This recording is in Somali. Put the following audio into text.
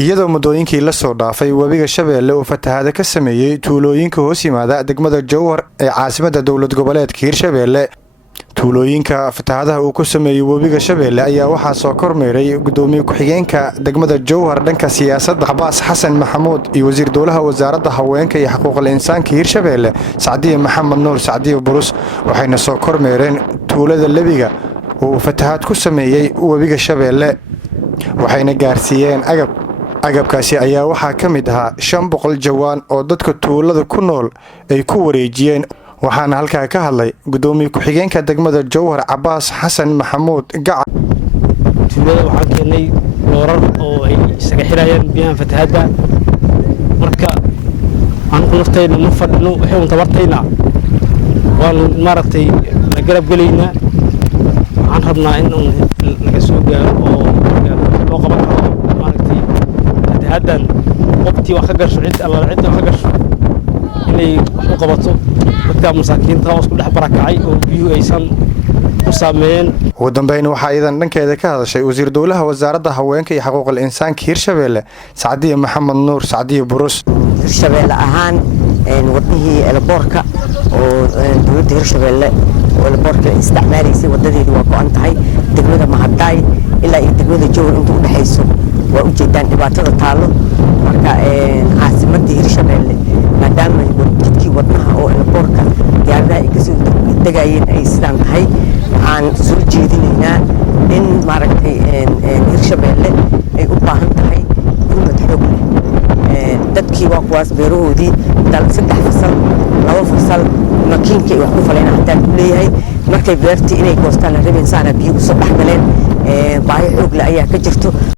iyadoo mudooyinkii la soo dhaafay wabiga shabelle oo fatahaado ka sameeyay tuulooyinka hoos yimaada degmada Jowhar ee caasimadda dowlad goboleedka shabelle. tuulooyinka fatahaadaha uu ku sameeyay wabiga shabelle ayaa waxaa soo kormeeray gudoomiye ku-xigeenka degmada Jowhar dhanka siyaasadda Xabaas Xasan Maxamuud iyo wasiir dowlaha wasaaradda haweenka iyo xuquuqul insaanka shabelle Sacdiye Maxamed Nuur Sacdiye Burus waxayna soo kormeereen tuulada Labiga oo fatahaad ku sameeyay wabiga shabelle waxayna gaarsiiyeen agabkaasi ayaa waxaa ka mid ahaa 500 jawaan oo dadka tuulada ku nool ay ku wareejiyeen waxaana halkaa ka hadlay gudoomiye ku-xigeenka degmada Jowhar Xabaas Xasan Maxamuud gaca tuulada waxaan keenay loorar oo ay isaga xirayaan biyaha fatahaada marka aan ku naftayna ma fadhino waxaan tabartayna waan maaragtay la garab galeynaa waxaan rabnaa in laga soo gaaro oo loo qaban karo maaragtay fatahaaddan qoftii wax ka gasho cid alla cid wax ka gasho inay wax u qabato dadka masaakiinta oo isku dhex barakacay oo biyo aysan ku saameeyeen ugu dambeyn waxaa idan dhankeeda ka hadashay wasiir dowlaha wasaaradda haweenka iyo xuquuqul insaanka shabelle Sacdiye Maxamed Nuur Sacdiye Burus shabelle ahaan wadnihii elboorka oo dowladda shabelle oo elboorka isticmaalaysay wadadeedu waa go'an tahay degmada Mahadaay ilaa iyo degmada Jowhar inta u dhaxayso waa u jeedaan dhibaatada taalo marka caasimadda shabelle maadaama jidkii wadnaha oo elboorka gaarida ay ka soo degayeen ay sidaan tahay aan soo jeedinaynaa in maaragtay shabelle ay u baahan tahay gurmad xoog leh dadkii waa kuwaas beerahoodii saddex fasal laba fasal makiinka wax ku falayna haddaan ku leeyahay markay beertii inay goostaan la rabeen saana biyo u soo dhex galeen baahi xoog leh ayaa ka jirto